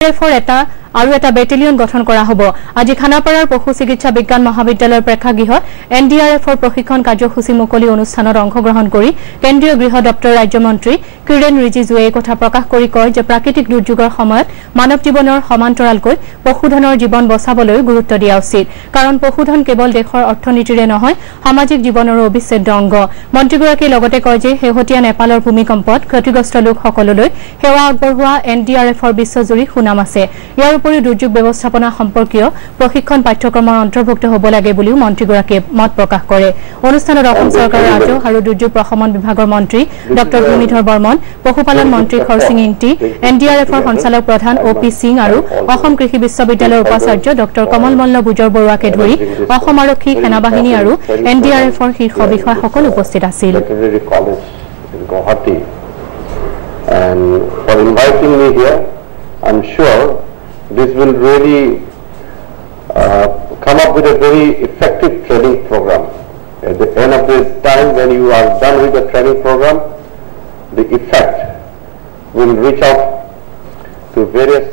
এফৰ আৰু এটা বেটেলিয়ন গঠন কৰা হ'ব। আজি খানাপাৰাৰ পশু চিকিৎসা বিজ্ঞান মহাবিদ্যালয়ৰ প্ৰেক্ষাগৃহত এনডিআৰএফৰ প্ৰশিক্ষণ কাৰ্যসূচী মুকলি অনুষ্ঠানত অংশগ্ৰহণ কৰি কেন্দ্ৰীয় গৃহ দপ্তৰৰ ৰাজ্যমন্ত্ৰী কিৰেণ ৰিজিজুৱে এই কথা প্ৰকাশ কৰি কয় যে প্ৰাকৃতিক দুৰ্যোগৰ সময়ত মানৱ জীৱনৰ সমান্তৰালকৈ পশুধনৰ জীৱন বচাবলৈ গুৰুত্ব দিয়া উচিত। কাৰণ পশুধন কেৱল দেশৰ অৰ্থনীতিৰে নহয় সামাজিক জীৱনৰো অবিচ্ছেদ্য অংগ। মন্ত্ৰীগৰাকীয়ে লগতে কয় যে শেহতীয়া নেপালৰ ভূমিকম্পত ক্ষতিগ্ৰস্ত লোকসকললৈ সেৱা আগবঢ়োৱা এনডিআৰএফৰ বিশ্বজুৰি সুনাম আছে। ইয়াৰ উপৰি দুৰ্যোগ ব্যৱস্থাপনা সম্পৰ্কীয় প্ৰশিক্ষণ পাঠ্যক্ৰমৰ অন্তৰ্ভুক্ত হ'ব লাগে বুলিও মন্ত্ৰীগৰাকীয়ে মত প্ৰকাশ কৰে। অনুষ্ঠানত অসম চৰকাৰৰ ৰাজহ আৰু দুৰ্যোগ প্ৰশমন বিভাগৰ মন্ত্ৰী ডক্টৰ ভূমিধৰ বৰ্মন, পশুপালন মন্ত্ৰী খৰসিং ইংটি, এনডিআৰএফৰ সঞ্চালক প্ৰধান অ' পি সিং আৰু অসম কৃষি বিশ্ববিদ্যালয়ৰ উপাচাৰ্য ডক্টৰ কমল মল্ল বুজৰ বৰুৱাকে ধৰি অসম আৰক্ষী, সেনাবাহিনী আৰু এনডিআৰএফৰ শীৰ্ষ বিষয়াসকল উপস্থিত আছিল। I'm sure this will really come up with a very effective training program. At the end of the time, when you are done with the training program, the effect will reach out to various